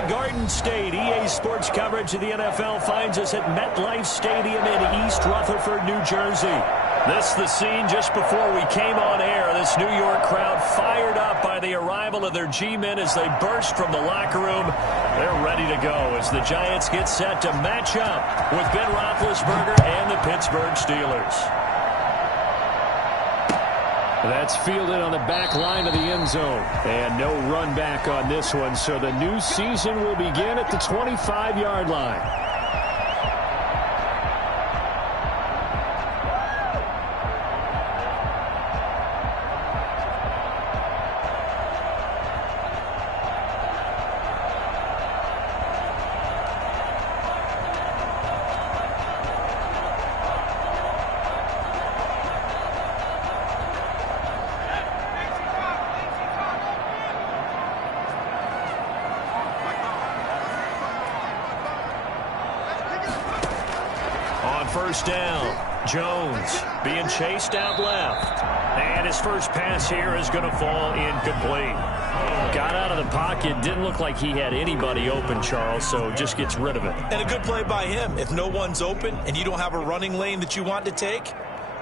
the Garden State. EA Sports coverage of the NFL finds us at MetLife Stadium in East Rutherford, New Jersey. This is the scene just before we came on air. This New York crowd fired up by the arrival of their G-men as they burst from the locker room. They're ready to go as the Giants get set to match up with Ben Roethlisberger and the Pittsburgh Steelers. That's fielded on the back line of the end zone. And no run back on this one, so the new season will begin at the 25-yard line. First down, Jones being chased out left. And his first pass here is going to fall incomplete. Got out of the pocket, didn't look like he had anybody open, Charles, so just gets rid of it. And a good play by him. If no one's open and you don't have a running lane that you want to take,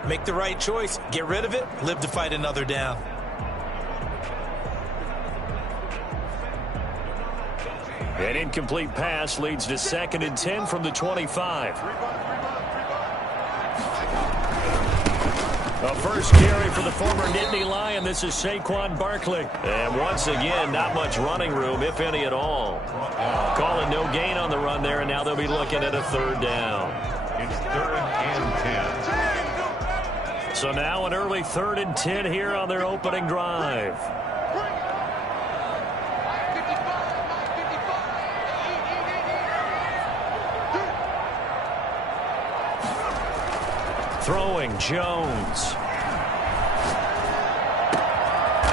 make the right choice. Get rid of it, live to fight another down. An incomplete pass leads to 2nd and 10 from the 25. A first carry for the former Nittany Lion. This is Saquon Barkley. And once again, not much running room, if any at all. Calling no gain on the run there, and now they'll be looking at a 3rd down. It's 3rd and 10. So now an early 3rd and 10 here on their opening drive. Throwing Jones.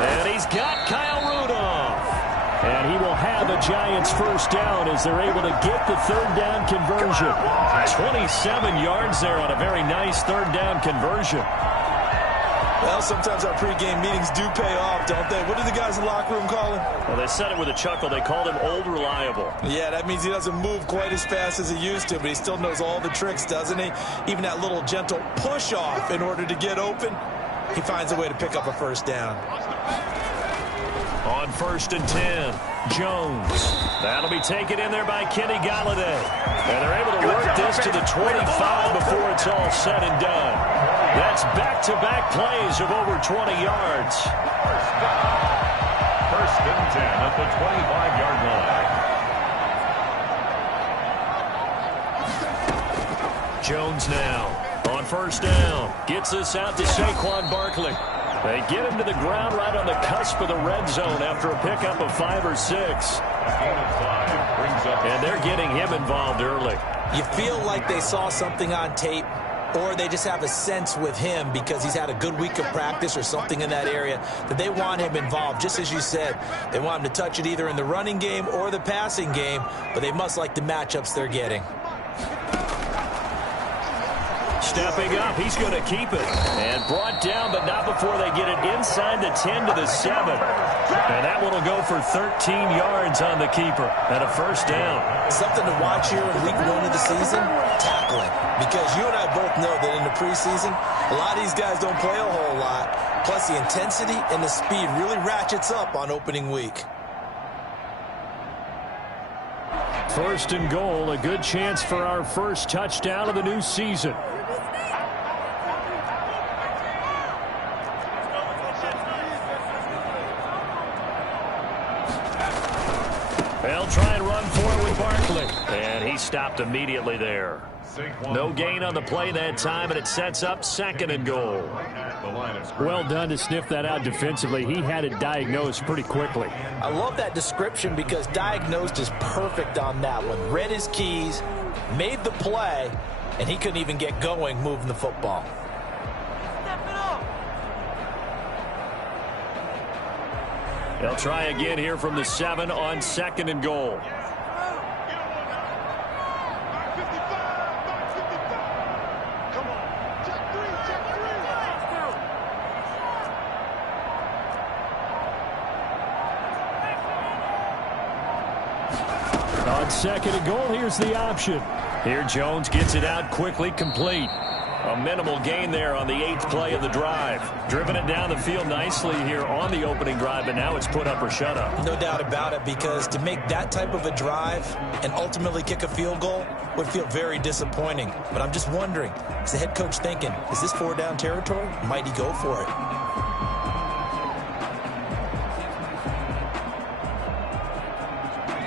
And he's got Kyle Rudolph. And he will have a Giants first down as they're able to get the 3rd down conversion. 27 yards there on a very nice 3rd down conversion. Well, sometimes our pregame meetings do pay off, don't they? What do the guys in the locker room call him? Well, they said it with a chuckle. They called him Old Reliable. Yeah, that means he doesn't move quite as fast as he used to, but he still knows all the tricks, doesn't he? Even that little gentle push-off in order to get open, he finds a way to pick up a first down. On 1st and 10, Jones. That'll be taken in there by Kenny Golladay. And they're able to work this to the 25 before it's all said and done. That's back-to-back plays of over 20 yards. First and 10 at the 25-yard line. Jones now on 1st down. Gets this out to Saquon Barkley. They get him to the ground right on the cusp of the red zone after a pickup of 5 or 6. And they're getting him involved early. You feel like they saw something on tape, or they just have a sense with him because he's had a good week of practice or something in that area that they want him involved. Just as you said, they want him to touch it either in the running game or the passing game, but they must like the matchups they're getting. Stepping up, he's going to keep it. And brought down, but not before they get it inside the 10 to the 7. And that one will go for 13 yards on the keeper and a first down. Something to watch here in week 1 of the season, tackling. Because you and I both know that in the preseason, a lot of these guys don't play a whole lot. Plus the intensity and the speed really ratchets up on opening week. 1st and goal, a good chance for our first touchdown of the new season. They'll try and run for it with Barkley. And he stopped immediately there. No gain on the play that time, and it sets up 2nd and goal. Well done to sniff that out defensively. He had it diagnosed pretty quickly. I love that description because diagnosed is perfect on that one. Read his keys, made the play, and he couldn't even get going moving the football. They'll try again here from the 7 on 2nd and goal. On second and goal, here's the option. Here Jones gets it out quickly, complete. A minimal gain there on the 8th play of the drive. Driven it down the field nicely here on the opening drive, and now it's put up or shut up. No doubt about it, because to make that type of a drive and ultimately kick a field goal would feel very disappointing. But I'm just wondering, is the head coach thinking, is this 4-down territory? Might he go for it?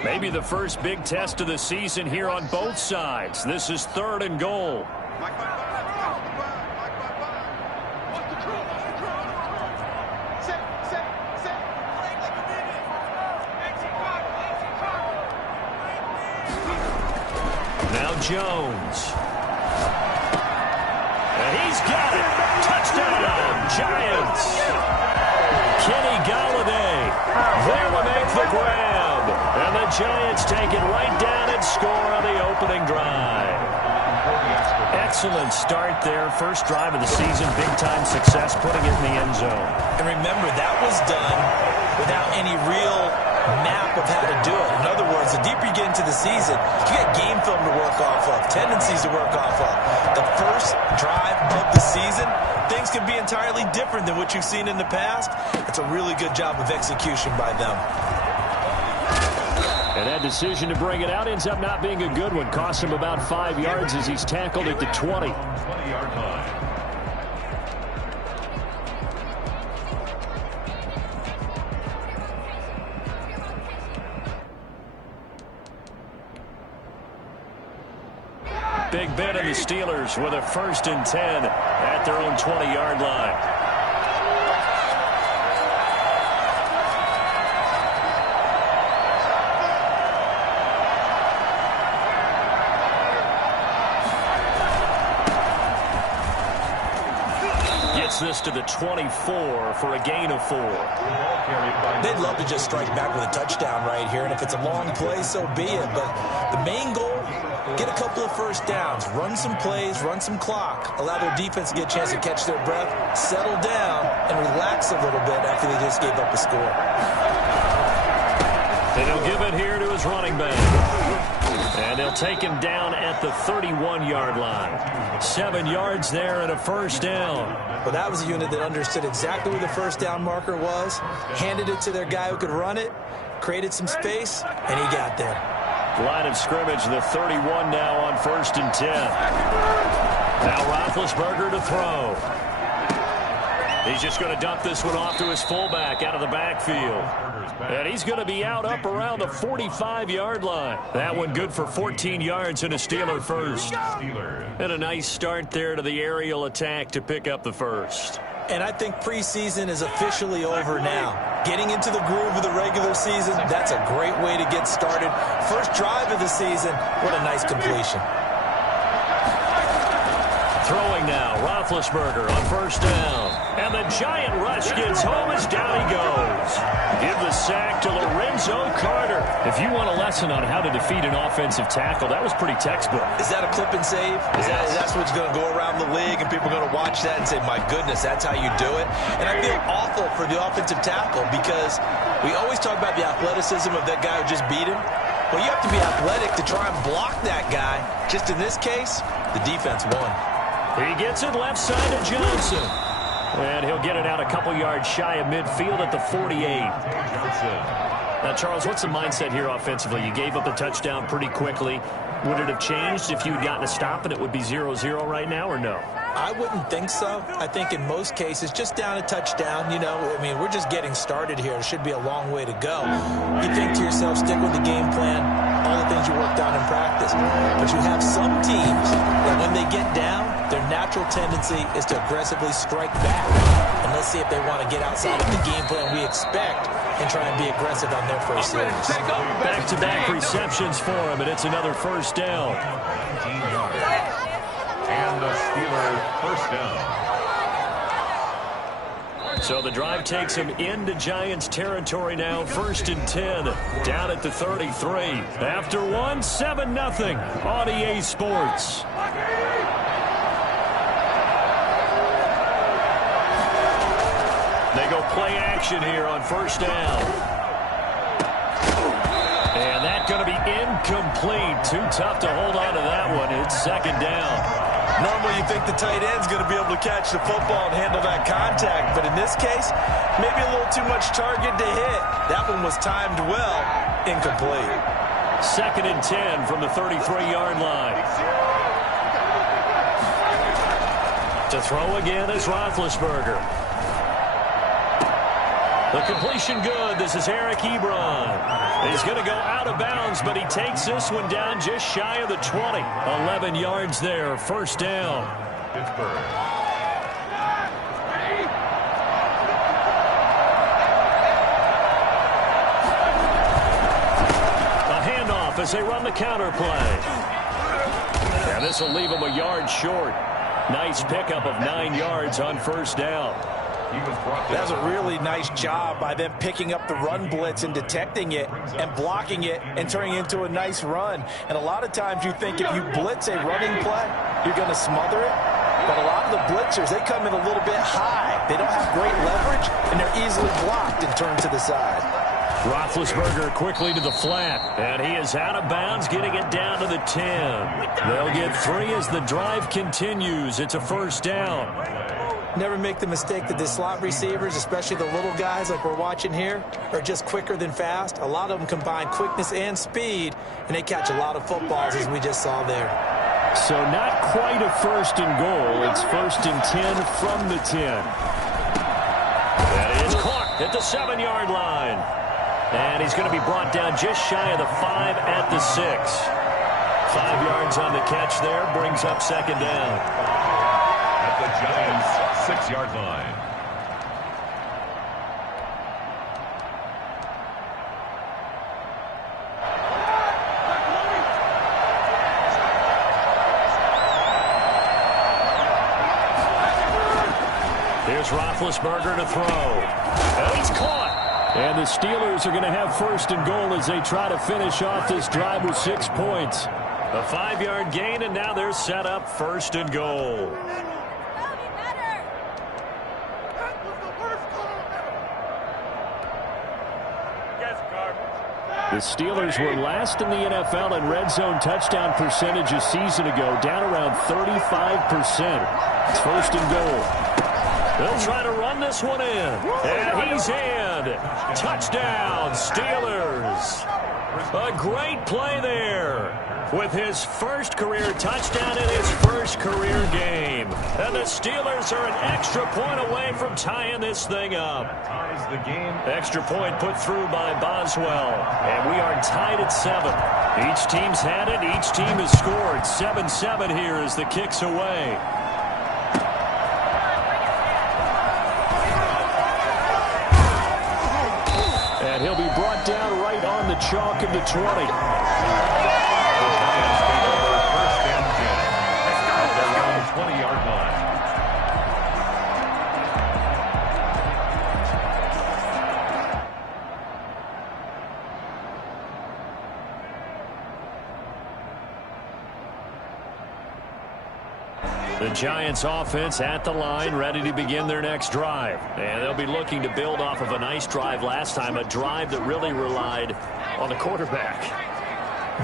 Maybe the first big test of the season here on both sides. This is 3rd and goal. Now Jones. And he's got it. Touchdown, Giants. Kenny Golladay there to make the grab. And the Giants take it right down and score on the opening drive. Excellent start there. First drive of the season. Big-time success, putting it in the end zone. And remember, that was done without any real map of how to do it. In other words, the deeper you get into the season, you get game film to work off of, tendencies to work off of. The first drive of the season, things can be entirely different than what you've seen in the past. It's a really good job of execution by them. And that decision to bring it out ends up not being a good one. Costs him about 5 yards as he's tackled at the 20. 20-yard line. Big Ben and the Steelers with a 1st and 10 at their own 20-yard line. Gets this to the 24 for a gain of 4. They'd love to just strike back with a touchdown right here, and if it's a long play, so be it. But the main goal, get a couple of first downs, run some plays, run some clock, allow their defense to get a chance to catch their breath, settle down, and relax a little bit after they just gave up a score. And he'll give it here to his running back. And they'll take him down at the 31-yard line. 7 yards there and a first down. Well, that was a unit that understood exactly where the first down marker was, handed it to their guy who could run it, created some space, and he got there. Line of scrimmage, the 31 now on 1st and 10. Now Roethlisberger to throw. He's just going to dump this one off to his fullback out of the backfield. And he's going to be out up around the 45-yard line. That one good for 14 yards and a Steeler first. And a nice start there to the aerial attack to pick up the first. And I think preseason is officially over now. Getting into the groove of the regular season, that's a great way to get started. First drive of the season, what a nice completion. Throwing now, Roethlisberger on 1st down. And the giant rush gets home as down he goes. Give the sack to Lorenzo Carter. If you want a lesson on how to defeat an offensive tackle, that was pretty textbook. Is that a clip and save? That's what's going to go around the league, and people are going to watch that and say, my goodness, that's how you do it? And I feel awful for the offensive tackle because we always talk about the athleticism of that guy who just beat him. Well, you have to be athletic to try and block that guy. Just in this case, the defense won. He gets it left side to Johnson. And he'll get it out a couple yards shy of midfield at the 48. Now, Charles, what's the mindset here offensively? You gave up a touchdown pretty quickly. Would it have changed if you had gotten a stop and it would be 0-0 right now, or no? I wouldn't think so. I think in most cases, just down a touchdown, you know, I mean, we're just getting started here. It should be a long way to go. You think to yourself, stick with the game plan, all the things you worked on in practice. But you have some teams that when they get down, their natural tendency is to aggressively strike back. And let's see if they want to get outside of the game plan we expect and try and be aggressive on their first series. Back-to-back receptions for him, and it's another first down. And the Steelers first down. So the drive takes him into Giants territory now. 1st and 10, down at the 33. After one, 7-0 on EA Sports. They go play action here on 1st down. And that's going to be incomplete. Too tough to hold on to that one. It's second down. Normally you think the tight end's going to be able to catch the football and handle that contact, but in this case, maybe a little too much target to hit. That one was timed well, incomplete. Second and 10 from the 33-yard line. To throw again is Roethlisberger. The completion good. This is Eric Ebron. He's going to go out of bounds, but he takes this one down just shy of the 20. 11 yards there. First down. Pittsburgh. A handoff as they run the counter play. And this will leave him a yard short. Nice pickup of 9 yards on first down. That was a really nice job by them picking up the run blitz and detecting it and blocking it and turning it into a nice run. And a lot of times you think if you blitz a running play, you're going to smother it. But a lot of the blitzers, they come in a little bit high. They don't have great leverage, and they're easily blocked and turned to the side. Roethlisberger quickly to the flat, and he is out of bounds, getting it down to the 10. They'll get 3 as the drive continues. It's a first down. Never make the mistake that the slot receivers, especially the little guys like we're watching here, are just quicker than fast. A lot of them combine quickness and speed, and they catch a lot of footballs, as we just saw there. So not quite a first and goal. It's first and 10 from the 10. That is caught at the 7-yard line. And he's going to be brought down just shy of the 5 at the 6. 5 yards on the catch there, brings up second down. At the Giants' 6-yard line. Here's Roethlisberger to throw. And he's caught. And the Steelers are going to have first and goal as they try to finish off this drive with 6 points. A 5-yard gain, and now they're set up first and goal. The Steelers were last in the NFL in red zone touchdown percentage a season ago, down around 35%. It's first and goal. They'll try to run this one in. And he's in. Touchdown, Steelers. A great play there with his first career touchdown in his first career game. And the Steelers are an extra point away from tying this thing up. Ties the game. Extra point put through by Boswell. And we are tied at 7. Each team's had it. Each team has scored. 7-7 here as the kick's away. And he'll be brought down right on the chalk of the 20. First and 10. At their own 20-yard line. The Giants offense at the line, ready to begin their next drive. And they'll be looking to build off of a nice drive last time, a drive that really relied on the quarterback.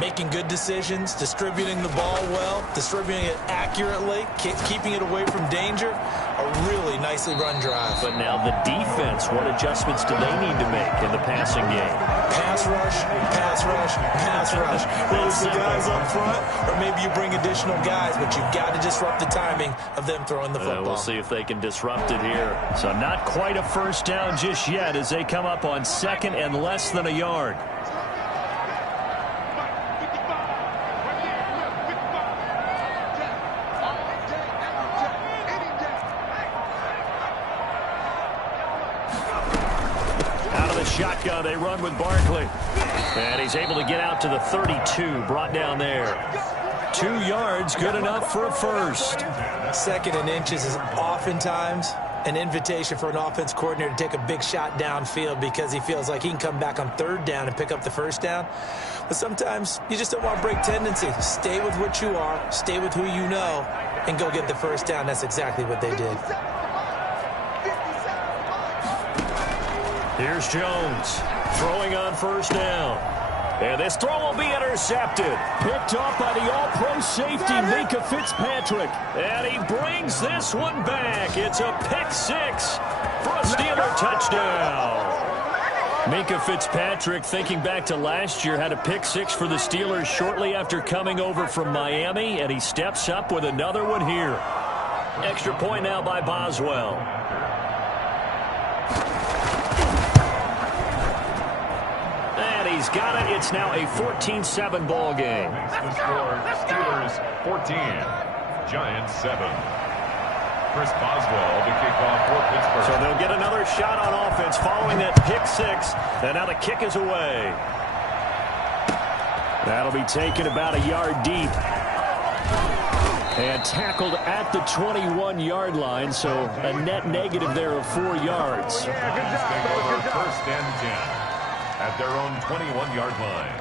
Making good decisions, distributing the ball well, distributing it accurately, keeping it away from danger. A really nicely run drive. But now the defense, what adjustments do they need to make in the passing game? Pass rush, pass rush, pass rush. Whether it's the guys up front or maybe you bring additional guys, but you've got to disrupt the timing of them throwing the football. We'll see if they can disrupt it here. So not quite a first down just yet as they come up on second and less than a yard. Shotgun, they run with Barkley. And he's able to get out to the 32, brought down there. 2 yards, good enough for a first. Second and inches is oftentimes an invitation for an offense coordinator to take a big shot downfield because he feels like he can come back on third down and pick up the first down. But sometimes you just don't want to break tendency. Stay with what you are, stay with who you know, and go get the first down. That's exactly what they did. Here's Jones throwing on first down. And this throw will be intercepted. Picked off by the all-pro safety, Minkah Fitzpatrick. And he brings this one back. It's a pick six for a Steeler touchdown. Minkah Fitzpatrick, thinking back to last year, had a pick six for the Steelers shortly after coming over from Miami, and he steps up with another one here. Extra point now by Boswell. And he's got it. It's now a 14-7 ball game. The score, Steelers 14, Giants 7. Chris Boswell to kick off for Pittsburgh. So they'll get another shot on offense following that pick six. And now the kick is away. That'll be taken about a yard deep. And tackled at the 21-yard line, so a net negative there of 4 yards. Giants take over first and 10 at their own 21-yard line.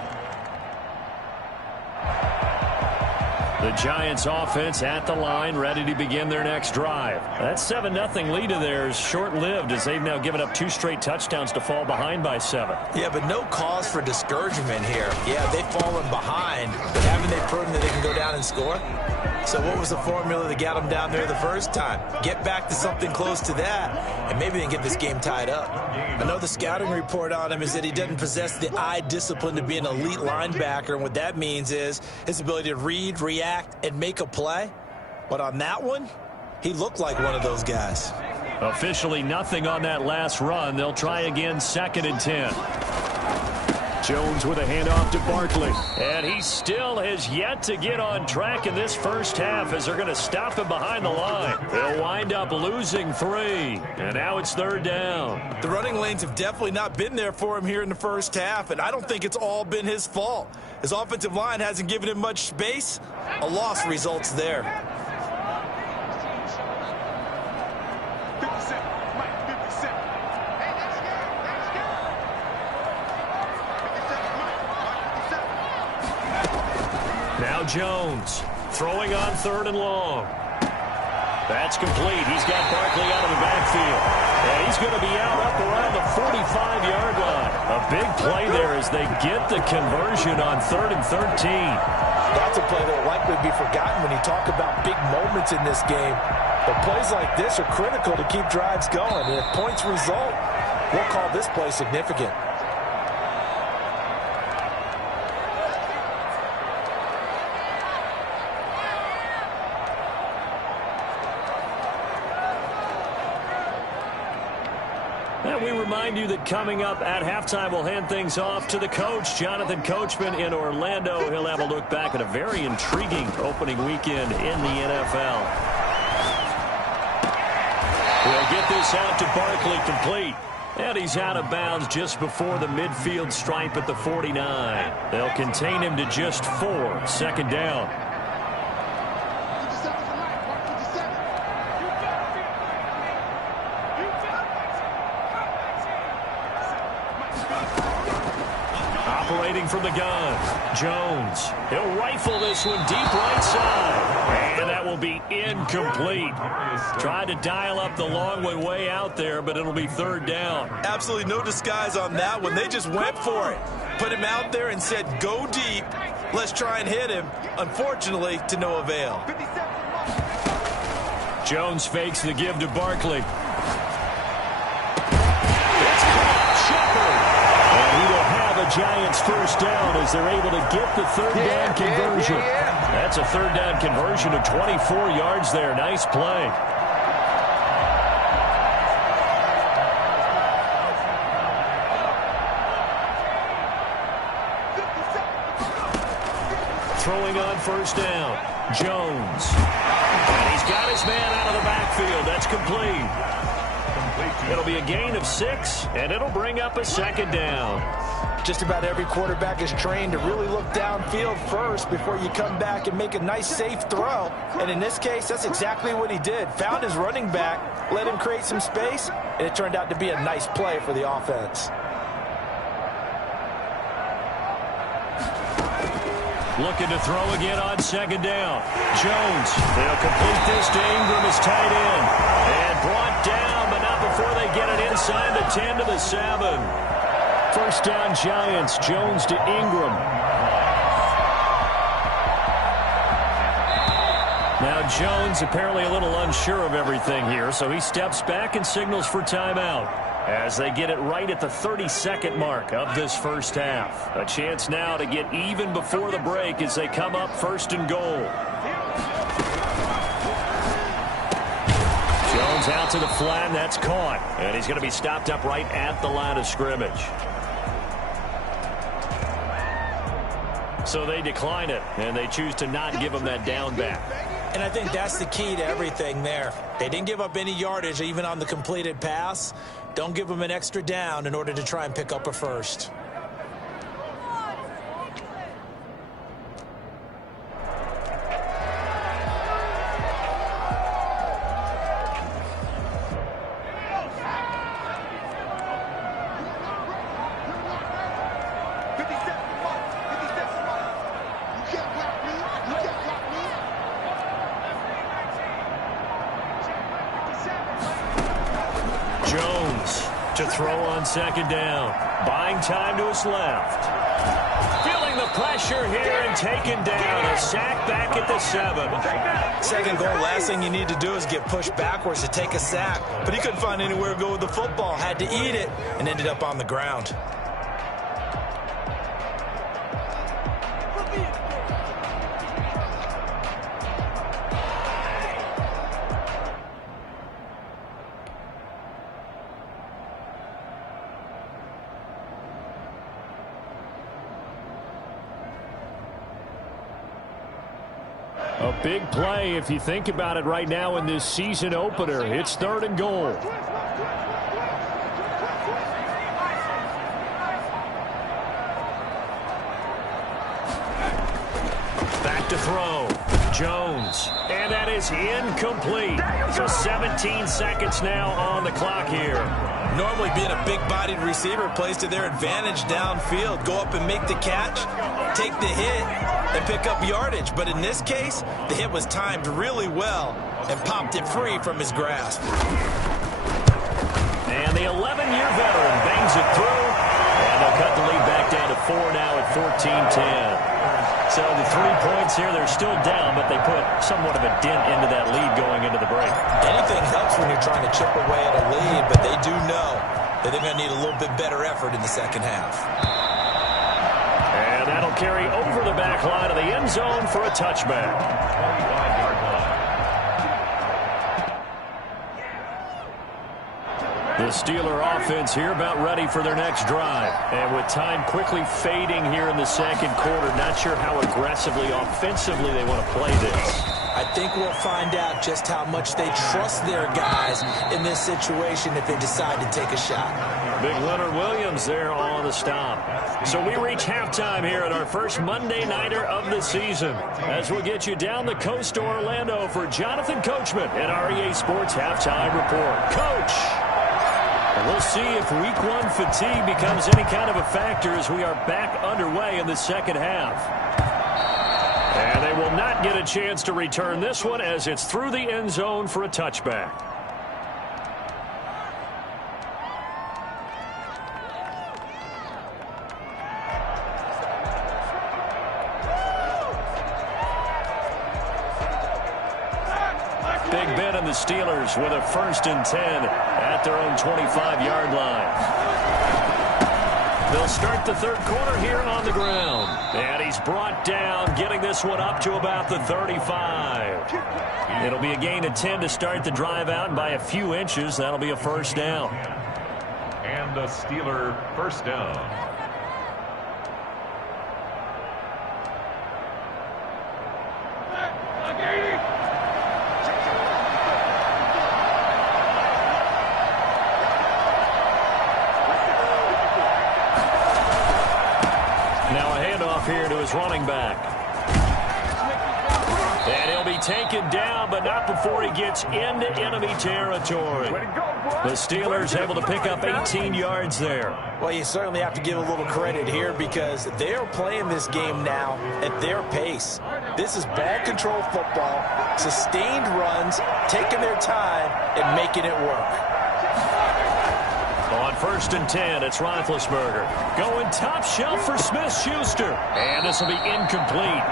The Giants offense at the line, ready to begin their next drive. That 7-0 lead of theirs short-lived as they've now given up 2 straight touchdowns to fall behind by 7. Yeah, but no cause for discouragement here. Yeah, they've fallen behind, but haven't they proven that they can go down and score? So what was the formula that got them down there the first time? Get back to something close to that, and maybe they can get this game tied up. I know the scouting report on him is that he doesn't possess the eye discipline to be an elite linebacker, and what that means is his ability to read, react, and make a play. But on that one, he looked like one of those guys. Officially nothing on that last run. They'll try again, 2nd and 10. Jones with a handoff to Barkley. And he still has yet to get on track in this first half as they're going to stop him behind the line. They'll wind up losing 3. And now it's 3rd down. The running lanes have definitely not been there for him here in the first half, and I don't think it's all been his fault. His offensive line hasn't given him much space. A loss results there. Now Jones throwing on 3rd and long. That's complete. He's got Barkley out of the backfield. And he's going to be out up around the 45-yard line. A big play there as they get the conversion on 3rd and 13. That's a play that will likely be forgotten when you talk about big moments in this game. But plays like this are critical to keep drives going. And if points result, we'll call this play significant. And we remind you that coming up at halftime, we'll hand things off to the coach, Jonathan Coachman in Orlando. He'll have a look back at a very intriguing opening weekend in the NFL. We'll get this out to Barkley, complete. And he's out of bounds just before the midfield stripe at the 49. They'll contain him to just 4, 2nd down. Operating from the gun, Jones. He'll rifle this one deep right side. And that will be incomplete. Tried to dial up the long way out there, but it'll be 3rd down. Absolutely no disguise on that one. They just went for it. Put him out there and said, go deep. Let's try and hit him. Unfortunately, to no avail. Jones fakes the give to Barkley. It's caught. Shepard. And he will have a Giants first down as they're able to get the 3rd down conversion. That's a 3rd down conversion of 24 yards there. Nice play. Throwing on 1st down, Jones. And he's got his man out of the backfield. That's complete. It'll be a gain of 6, and it'll bring up a 2nd down. Just about every quarterback is trained to really look downfield first before you come back and make a nice, safe throw. And in this case, that's exactly what he did. Found his running back, let him create some space, and it turned out to be a nice play for the offense. Looking to throw again on 2nd down. Jones, they'll complete this to Ingram as tight end. And brought down, but not before they get it inside the 10 to the 7. First down Giants. Jones to Ingram. Now Jones apparently a little unsure of everything here, so he steps back and signals for timeout as they get it right at the 32nd mark of this first half. A chance now to get even before the break as they come up first and goal. Jones out to the flat, and that's caught. And he's going to be stopped up right at the line of scrimmage. So they decline it, and they choose to not give him that down back. And I think that's the key to everything there. They didn't give up any yardage even on the completed pass. Don't give them an extra down in order to try and pick up a first. Jones to throw on second down. Buying time to his left. Feeling the pressure here and taken down. A sack back at the 7. Second goal, last thing you need to do is get pushed backwards to take a sack. But he couldn't find anywhere to go with the football. Had to eat it and ended up on the ground. A big play if you think about it right now in this season opener. It's third and goal. Back to throw. Jones. And that is incomplete. So 17 seconds now on the clock here. Normally being a big-bodied receiver plays to their advantage downfield. Go up and make the catch, take the hit, and pick up yardage. But in this case, the hit was timed really well and popped it free from his grasp. And the 11-year veteran bangs it through. And they'll cut the lead back down to 4 now at 14-10. So the 3 points here, they're still down, but they put somewhat of a dent into that lead going into the break. Anything helps when you're trying to chip away at a lead, but they do know that they're going to need a little bit better effort in the second half. And that'll carry over the back line of the end zone for a touchback. 25-yard line. The Steeler offense here about ready for their next drive. And with time quickly fading here in the second quarter, not sure how aggressively, offensively they want to play this. I think we'll find out just how much they trust their guys in this situation if they decide to take a shot. Big Leonard Williams there on the stop. So we reach halftime here at our first Monday Nighter of the season as we'll get you down the coast to Orlando for Jonathan Coachman at REA Sports Halftime Report. Coach! And we'll see if week 1 fatigue becomes any kind of a factor as we are back underway in the second half. And they will not get a chance to return this one as it's through the end zone for a touchback. Big Ben and the Steelers with a 1st and 10 at their own 25-yard line. They'll start the third quarter here on the ground. And he's brought down, getting this one up to about the 35. It'll be a gain of 10 to start the drive out, and by a few inches, that'll be a first down. And the Steeler first down. Here to his running back. And he'll be taken down, but not before he gets into enemy territory. The Steelers able to pick up 18 yards there. Well, you certainly have to give a little credit here because they're playing this game now at their pace. This is ball control football, sustained runs, taking their time and making it work. On 1st and 10. It's Roethlisberger. Going top shelf for Smith-Schuster. And this will be incomplete.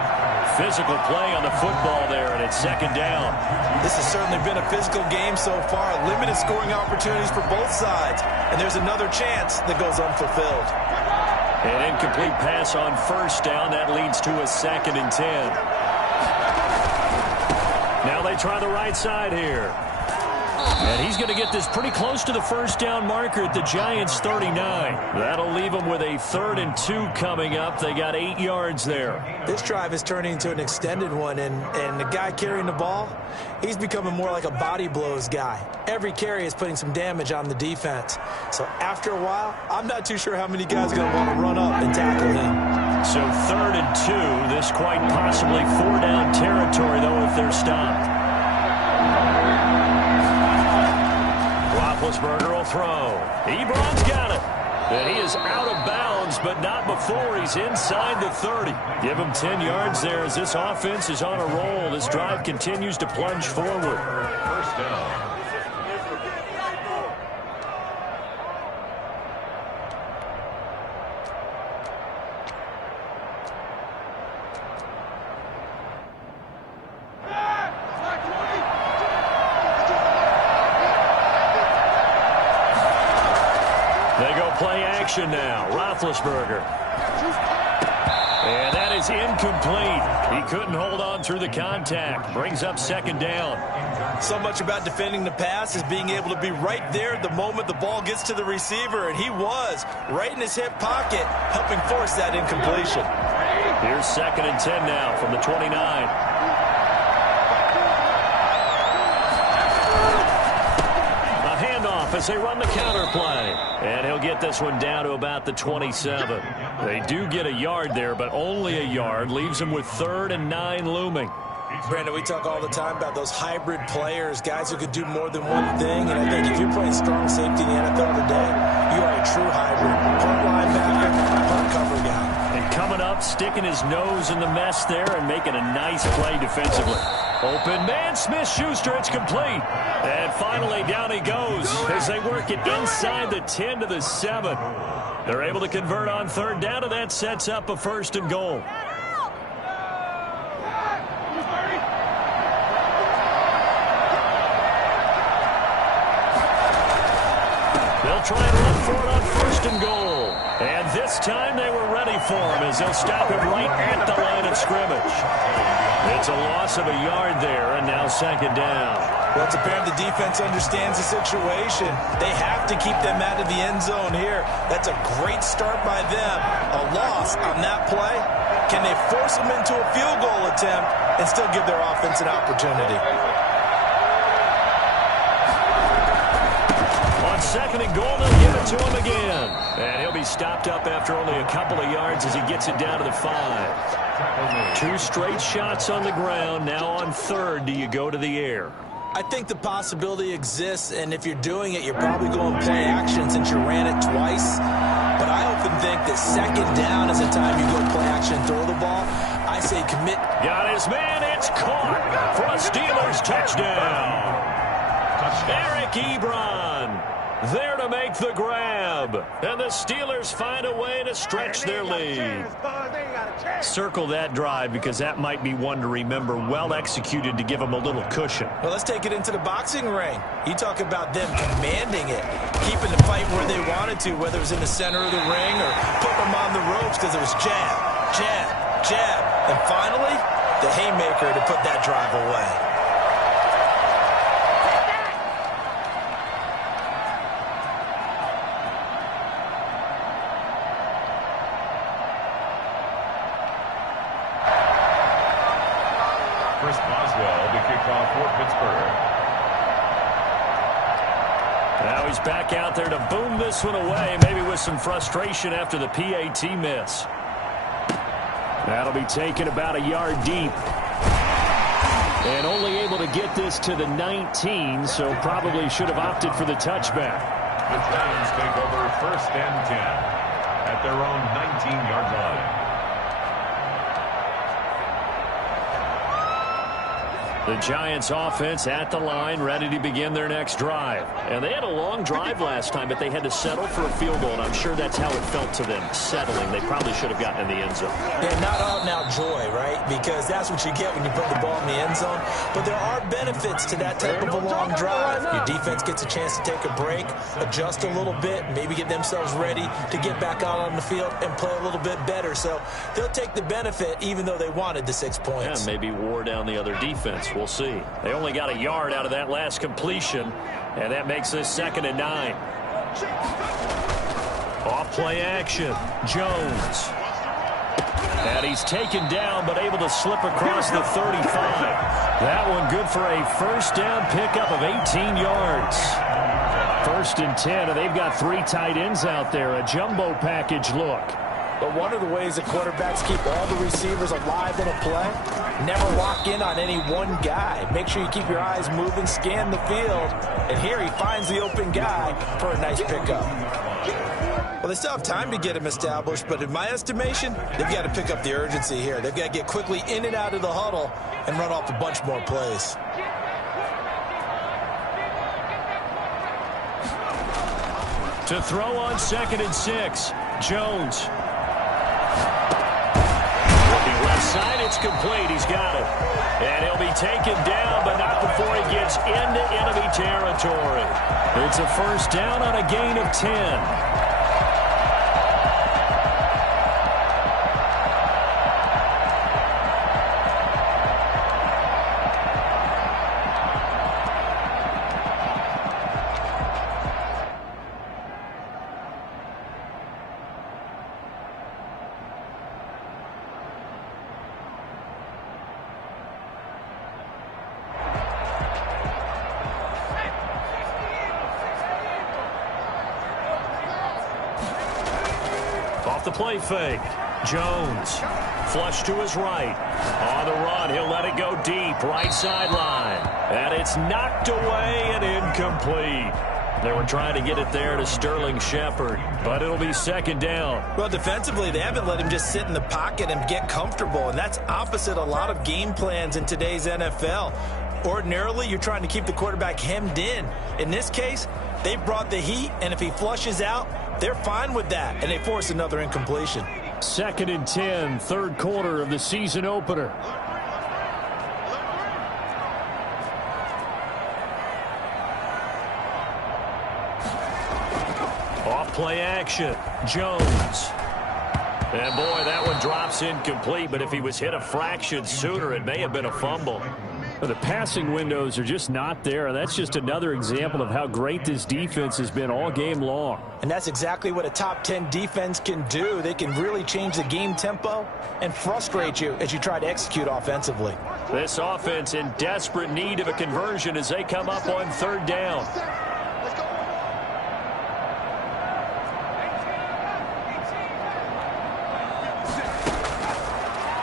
Physical play on the football there, and it's 2nd down. This has certainly been a physical game so far. Limited scoring opportunities for both sides. And there's another chance that goes unfulfilled. An incomplete pass on 1st down. That leads to a 2nd and 10. Now they try the right side here. And he's going to get this pretty close to the 1st down marker at the Giants' 39. That'll leave them with a 3rd and 2 coming up. They got 8 yards there. This drive is turning into an extended one, and the guy carrying the ball, he's becoming more like a body blows guy. Every carry is putting some damage on the defense. So after a while, I'm not too sure how many guys are going to want to run up and tackle him. So 3rd and 2. This quite possibly 4-down territory, though, if they're stopped. Roethlisberger will throw. Ebron's got it. And he is out of bounds, but not before he's inside the 30. Give him 10 yards there as this offense is on a roll. This drive continues to plunge forward. 1st down. Play action now. Roethlisberger. And that is incomplete. He couldn't hold on through the contact. Brings up 2nd down. So much about defending the pass is being able to be right there the moment the ball gets to the receiver, and he was right in his hip pocket, helping force that incompletion. Here's 2nd and 10 now from the 29. As they run the counter play. And he'll get this one down to about the 27. They do get a yard there, but only a yard. Leaves them with 3rd and 9 looming. Brandon, we talk all the time about those hybrid players, guys who could do more than one thing. And I think if you're playing strong safety in the NFL today, you are a true hybrid. Punt linebacker, punt cover guy. And coming up, sticking his nose in the mess there and making a nice play defensively. Open man, Smith-Schuster, it's complete. And finally, down he goes as they work it inside the 10 to the 7. They're able to convert on 3rd down, and that sets up a 1st and goal. They'll try and run for it on 1st and goal. And this time they were ready for him as they'll stop him right at the line of scrimmage. It's a loss of a yard there, and now 2nd down. Well, it's apparent the defense understands the situation. They have to keep them out of the end zone here. That's a great start by them. A loss on that play. Can they force them into a field goal attempt and still give their offense an opportunity? On 2nd and goal, they'll give it to him again. And he'll be stopped up after only a couple of yards as he gets it down to the 5. 2 straight shots on the ground. Now on 3rd, do you go to the air? I think the possibility exists, and if you're doing it, you're probably going play action since you ran it twice. But I often think that 2nd down is the time you go play action and throw the ball. I say commit. Got his man. It's caught for a Steelers touchdown. Eric Ebron there to make the grab. And the Steelers find a way to stretch their lead. Circle that drive because that might be one to remember. Well executed to give them a little cushion. Well, let's take it into the boxing ring. You talk about them commanding it, keeping the fight where they wanted to, whether it was in the center of the ring or putting them on the ropes because it was jab, jab, jab. And finally, the haymaker to put that drive away. Chris Boswell to kick off for Pittsburgh. Now he's back out there to boom this one away, maybe with some frustration after the PAT miss. That'll be taken about a yard deep. And only able to get this to the 19, so probably should have opted for the touchback. The Giants take over 1st and 10 at their own 19-yard line. The Giants offense at the line, ready to begin their next drive. And they had a long drive last time, but they had to settle for a field goal, and I'm sure that's how it felt to them, settling. They probably should have gotten in the end zone. Yeah, not out-and-out joy, right? Because that's what you get when you put the ball in the end zone. But there are benefits to that type of a long drive. Your defense gets a chance to take a break, adjust a little bit, maybe get themselves ready to get back out on the field and play a little bit better. So they'll take the benefit even though they wanted the 6 points. Yeah, maybe wore down the other defense. We'll see. They only got a yard out of that last completion, and that makes this 2nd and 9. Off play action. Jones. And he's taken down but able to slip across the 35. That one good for a first down pickup of 18 yards. 1st and 10, and they've got 3 tight ends out there. A jumbo package look. But one of the ways the quarterbacks keep all the receivers alive in a play, never lock in on any one guy. Make sure you keep your eyes moving, scan the field. And here he finds the open guy for a nice pickup. Well, they still have time to get him established, but in my estimation, they've got to pick up the urgency here. They've got to get quickly in and out of the huddle and run off a bunch more plays. To throw on 2nd and 6, Jones. Looking left side, it's complete. He's got it. And he'll be taken down, but not before he gets into enemy territory. It's a first down on a gain of 10. Off the play fake. Jones. Flush to his right. On the run, he'll let it go deep. Right sideline. And it's knocked away and incomplete. They were trying to get it there to Sterling Shepard, but it'll be 2nd down. Well, defensively, they haven't let him just sit in the pocket and get comfortable, and that's opposite a lot of game plans in today's NFL. Ordinarily, you're trying to keep the quarterback hemmed in. In this case, they brought the heat, and if he flushes out, they're fine with that, and they force another incompletion. 2nd and 10, 3rd quarter of the season opener. Off play action. Jones. And boy, that one drops incomplete, but if he was hit a fraction sooner, it may have been a fumble. The passing windows are just not there, and that's just another example of how great this defense has been all game long. And that's exactly what a top 10 defense can do. They can really change the game tempo and frustrate you as you try to execute offensively. This offense in desperate need of a conversion as they come up on 3rd down.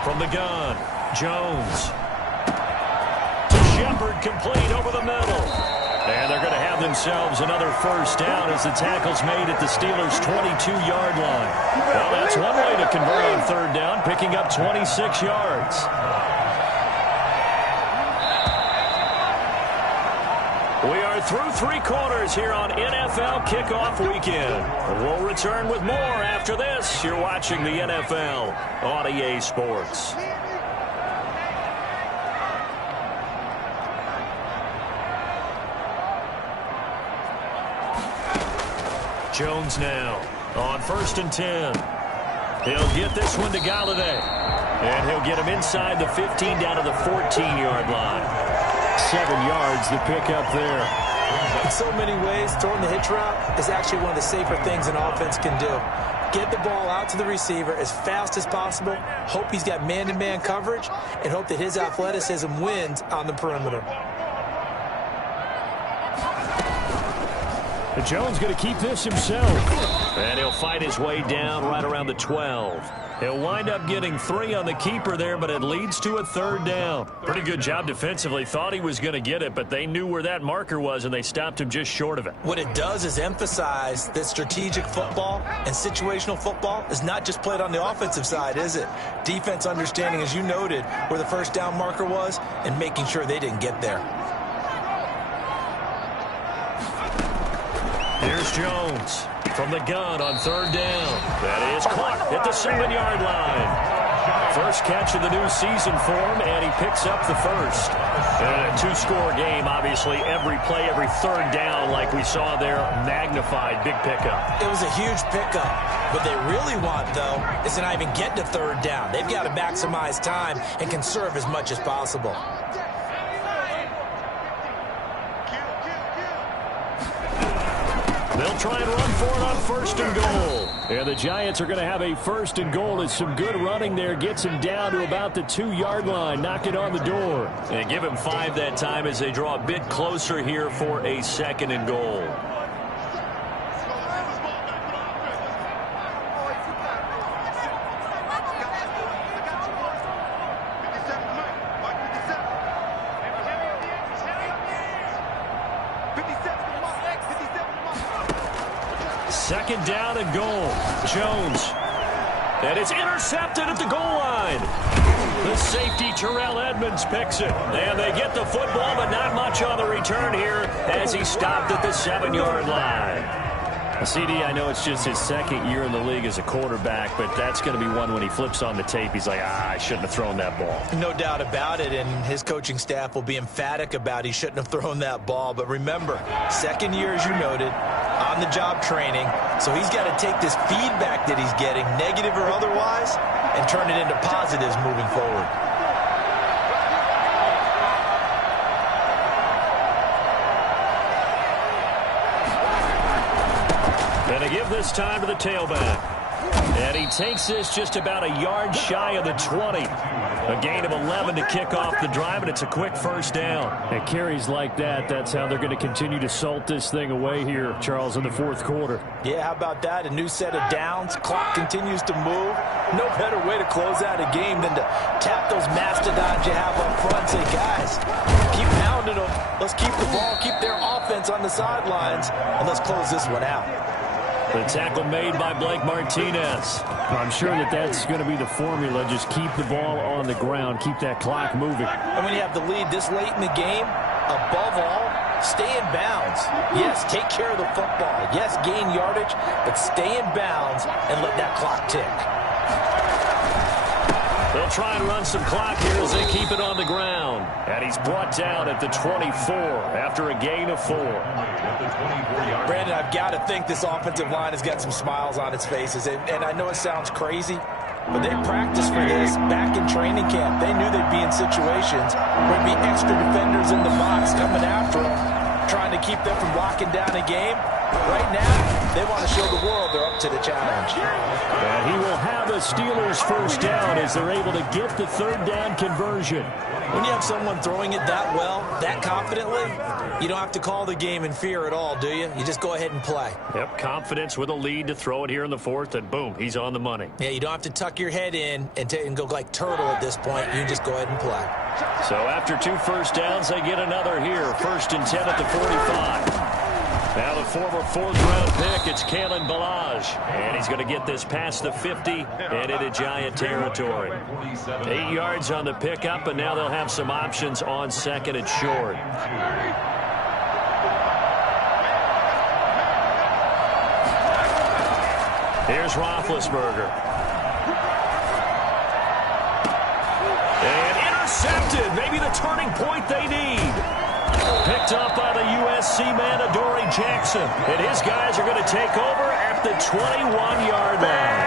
From the gun, Jones. Shepard complete over the middle. And they're going to have themselves another first down as the tackle's made at the Steelers' 22-yard line. Well, that's one way to convert on 3rd down, picking up 26 yards. We are through 3 quarters here on NFL Kickoff Weekend. We'll return with more after this. You're watching the NFL on EA Sports. Jones now on 1st and 10. He'll get this one to Galladay. And he'll get him inside the 15 down to the 14-yard line. 7 yards the pick up there. In so many ways, throwing the hitch route is actually one of the safer things an offense can do. Get the ball out to the receiver as fast as possible, hope he's got man-to-man coverage, and hope that his athleticism wins on the perimeter. Jones going to keep this himself. And he'll fight his way down right around the 12. He'll wind up getting 3 on the keeper there, but it leads to a 3rd down. Pretty good job defensively. Thought he was going to get it, but they knew where that marker was, and they stopped him just short of it. What it does is emphasize that strategic football and situational football is not just played on the offensive side, is it? Defense understanding, as you noted, where the 1st down marker was and making sure they didn't get there. Here's Jones from the gun on 3rd down. That is caught at the 7-yard line. First catch of the new season for him, and he picks up the 1st. And a 2-score game, obviously, every play, every 3rd down, like we saw there, magnified, big pickup. It was a huge pickup. What they really want, though, is to not even get to 3rd down. They've got to maximize time and conserve as much as possible. They'll try and run for it on 1st and goal. And the Giants are going to have a 1st and goal as some good running there gets him down to about the 2-yard line, knocking on the door. And give him 5 that time as they draw a bit closer here for a 2nd and goal. Second down and goal. Jones. And it's intercepted at the goal line. The safety, Terrell Edmonds, picks it. And they get the football, but not much on the return here as he stopped at the 7-yard line. CD, I know it's just his 2nd year in the league as a quarterback, but that's going to be one when he flips on the tape. He's like, I shouldn't have thrown that ball. No doubt about it, and his coaching staff will be emphatic about he shouldn't have thrown that ball. But remember, 2nd year, as you noted, on-the-job training. So he's got to take this feedback that he's getting, negative or otherwise, and turn it into positives moving forward. And they give this time to the tailback. And he takes this just about a yard shy of the 20. A gain of 11 to kick off the drive, and it's a quick 1st down. And carries like that, that's how they're going to continue to salt this thing away here, Charles, in the 4th quarter. Yeah, how about that? A new set of downs. Clock continues to move. No better way to close out a game than to tap those mastodons you have up front and say, guys, keep pounding them. Let's keep the ball, keep their offense on the sidelines, and let's close this one out. The tackle made by Blake Martinez. I'm sure that's going to be the formula. Just keep the ball on the ground. Keep that clock moving. And when you have the lead this late in the game, above all, stay in bounds. Yes, take care of the football. Yes, gain yardage, but stay in bounds and let that clock tick. They'll try and run some clock here as they keep it on the ground. And he's brought down at the 24 after a gain of 4. Brandon, I've got to think this offensive line has got some smiles on its faces. And I know it sounds crazy, but they practiced for this back in training camp. They knew they'd be in situations where there'd be extra defenders in the box coming after them, trying to keep them from locking down a game. Right now, they want to show the world they're up to the challenge. And he will have a Steelers 1st down as they're able to get the 3rd down conversion. When you have someone throwing it that well, that confidently, you don't have to call the game in fear at all, do you? You just go ahead and play. Yep, confidence with a lead to throw it here in the 4th, and boom, he's on the money. Yeah, you don't have to tuck your head in and go like turtle at this point. You just go ahead and play. So after 2 1st downs, they get another here. 1st and 10 at the 45. Now the former 4th-round pick, it's Kalen Ballage. And he's going to get this past the 50 and into Giant territory. 8 yards on the pickup, and now they'll have some options on 2nd and short. Here's Roethlisberger. And intercepted. Maybe the turning point they need. Picked up by the USC man, Adoree Jackson. And his guys are going to take over at the 21-yard line.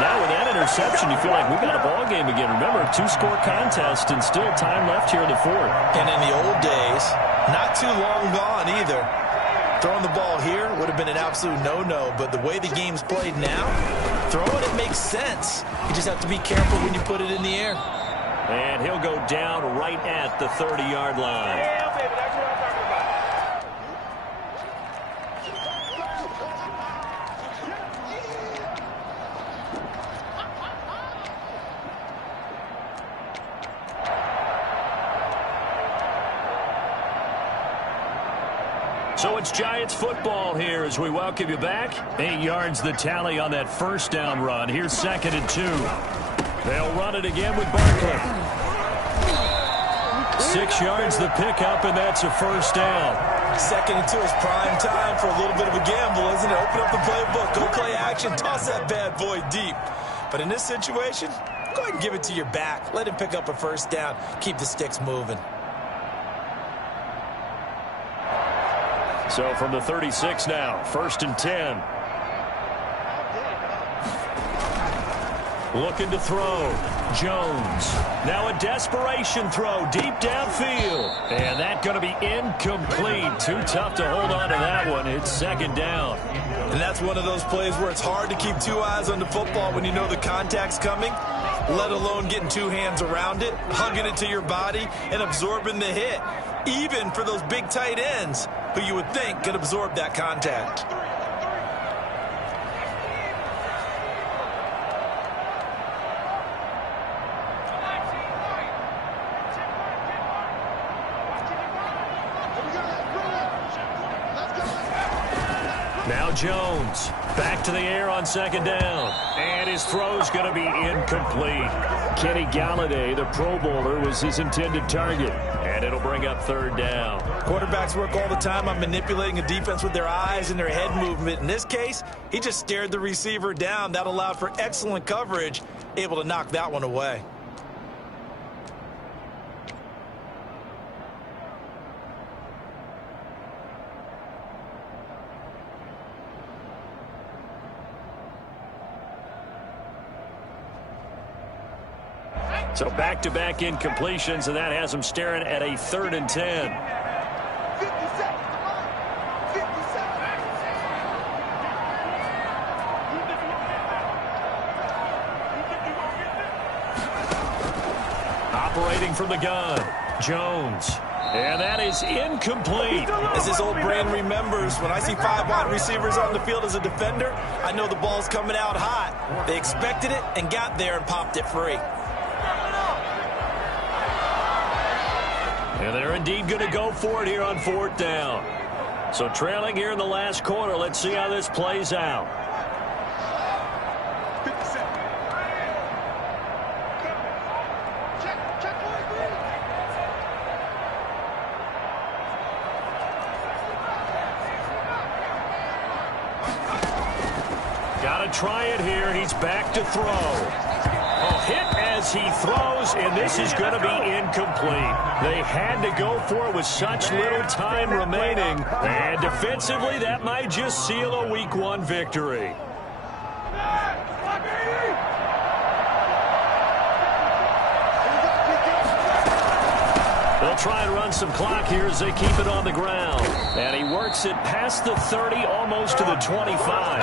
Now with that interception, you feel like we've got a ball game again. Remember, 2-score contest and still time left here in the 4th. And in the old days, not too long gone either. Throwing the ball here would have been an absolute no-no, but the way the game's played now, throwing it makes sense. You just have to be careful when you put it in the air. And he'll go down right at the 30-yard line. Yeah, baby, that's what I'm talking about. So it's Giants football here as we welcome you back. 8 yards the tally on that first down run. Here's 2nd and 2. They'll run it again with Barkley. 6 yards the pickup, and that's a first down. 2nd and 2 is prime time for a little bit of a gamble, isn't it? Open up the playbook, go play action, toss that bad boy deep. But in this situation, go ahead and give it to your back. Let him pick up a first down. Keep the sticks moving. So from the 36 now, 1st and 10. Looking to throw. Jones. Now a desperation throw deep downfield. And that's going to be incomplete. Too tough to hold on to that one. It's 2nd down. And that's one of those plays where it's hard to keep 2 eyes on the football when you know the contact's coming, let alone getting 2 hands around it, hugging it to your body, and absorbing the hit. Even for those big tight ends who you would think could absorb that contact. Now Jones back to the air on 2nd down. And his throw's going to be incomplete. Kenny Galladay, the Pro Bowler, was his intended target. And it'll bring up 3rd down. Quarterbacks work all the time on manipulating a defense with their eyes and their head movement. In this case, he just stared the receiver down. That allowed for excellent coverage, able to knock that one away. So back-to-back incompletions, and that has them staring at a 3rd and 10. 57. Operating from the gun, Jones. And that is incomplete. As his old brain remembers, when I see 5 wide receivers on the field as a defender, I know the ball's coming out hot. They expected it and got there and popped it free. And they're indeed going to go for it here on 4th down. So trailing here in the last quarter. Let's see how this plays out. Got to try it here. He's back to throw. A hit as he throws, and this is going to be incomplete. They had to go for it with such little time remaining. And defensively, that might just seal a Week 1 victory. They'll try and run some clock here as they keep it on the ground. And he works it past the 30, almost to the 25.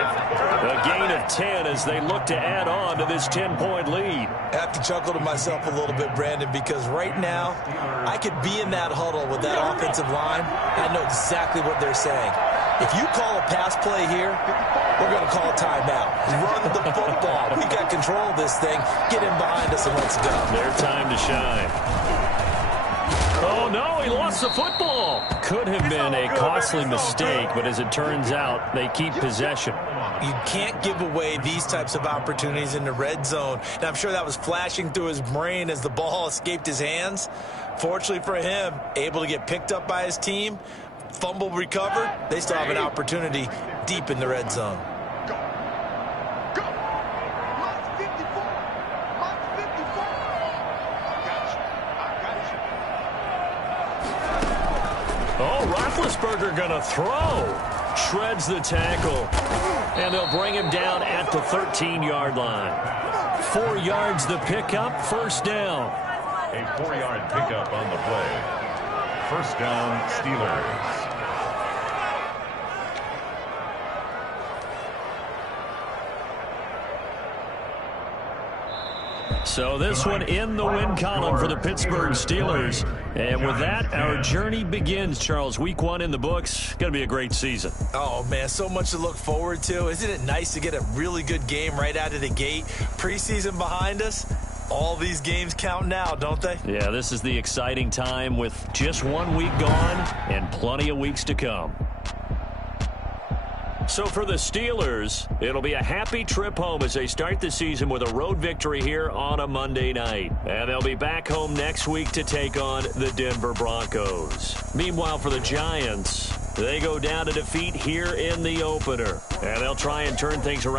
A gain of 10 as they look to add on to this 10-point lead. I have to chuckle to myself a little bit, Brandon, because right now I could be in that huddle with that offensive line. I know exactly what they're saying. If you call a pass play here, we're going to call a timeout. Run the football. We got control of this thing. Get in behind us and let's go. Their time to shine. Oh, no, he lost the football. Could have been a costly mistake, but as it turns out, they keep possession. You can't give away these types of opportunities in the red zone. And I'm sure that was flashing through his brain as the ball escaped his hands. Fortunately for him, able to get picked up by his team, fumble recovered. They still have an opportunity deep in the red zone. Oh, Roethlisberger going to throw. Shreds the tackle. And they'll bring him down at the 13-yard line. 4 yards the pickup, first down. A 4-yard pickup on the play. First down, Steelers. So this one in the win column for the Pittsburgh Steelers. And with that, our journey begins, Charles. Week 1 in the books. Going to be a great season. Oh, man, so much to look forward to. Isn't it nice to get a really good game right out of the gate? Preseason behind us. All these games count now, don't they? Yeah, this is the exciting time with just 1 week gone and plenty of weeks to come. So for the Steelers, it'll be a happy trip home as they start the season with a road victory here on a Monday night. And they'll be back home next week to take on the Denver Broncos. Meanwhile, for the Giants, they go down to defeat here in the opener. And they'll try and turn things around.